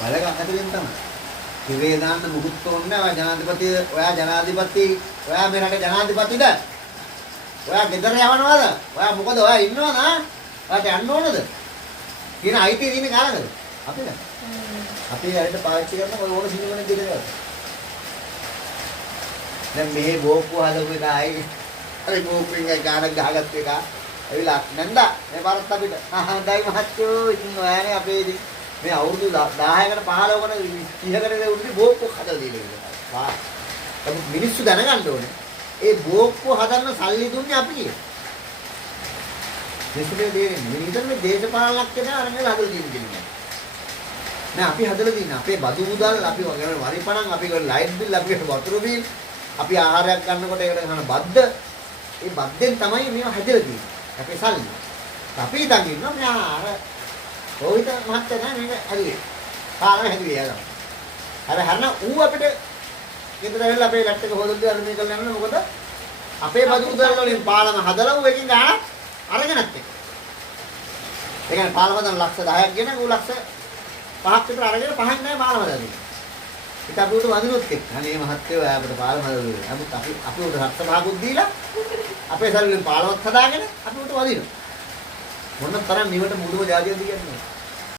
බලක අතරින් තමයි. ඉරේ දාන්න මුකුත් ඕනේ නැහැ. ඔයා මේ රටේ ජනාධිපතිද? ඔයා ගෙදර යවනවද? ඔයා මොකද ඔයා ඉන්නවද? ඔයාට යන්න ඕනද? කියන අයිතිය දිනේ කාටද? අපිට. අපි හරියට පාවිච්චි කරන ඔය ඕන සිංහලෙන් දෙකද? දැන් මේ බෝක්කු හදපු එක ආයි අර බෝක්කුෙන් ගානක් ගහගත්ත එක ඇවිල්ලා නැන්දා මේ පාරත් අපිට හොඳයි මහත්තයෝ ඉතින් ඔයානේ අපේ ඉතින් මේ අවුරුදු 10කට 15කට 30කට උන්නේ බෝක්කු හදලා දෙන්නේ. නමුත් මිනිස්සු දැනගන්න ඕනේ ඒ බෝක්කු හදන්න සල්ලි දුන්නේ අපි කියලා. දෙසුනේ දෙන්නේ මෙතන මේ දේශපාලනක් කියන අරගෙන හදලා දෙන්නේ. නෑ අපි හදලා තියෙන අපේ බදු මුදල් අපි වගේ වරිපණන් අපි කරන ලයිට් බිල් අපි කරන වතුර බිල් අපි ආහාරයක් ගන්නකොට ඒකට කරන බද්ද ඒ බද්දෙන් තමයි මේවා හැදලා තියෙන්නේ. අපේ සල්ලි. අපි හිතන් ඉන්නවා මෙයා අර රෝහිත මහත්තයා නෑ මේක හරියි. කාරණා හැදුවේ යාළුවා. අර හරන ඌ අපිට ගෙදර ඇවිල්ලා අපේ ලැප්ටොප් එක හොදලා අර මේ කරලා යනවා මොකද අපේ බදු මුදල් වලින් පාලම හදලා ඌ එකකින් ගහන අරගෙනත් එක්ක. ඒ කියන්නේ පාලම හදන ලක්ෂ 10ක් ගෙන ඌ ලක්ෂ 5ක් විතර අරගෙන පහක් නෑ පාලම හදන්නේ. ඒක අපි උට වදිනොත් එක්ක. අනේ මහත්තයෝ අපිට පාලම හදලා දෙන්න. නමුත් අපි උට රක්ත භාගුත් දීලා අපේ සල්ලියෙන් පාලමත් හදාගෙන අපි උට වදිනවා. මොන තරම් නිවට මුළුව ජාතියද කියන්නේ.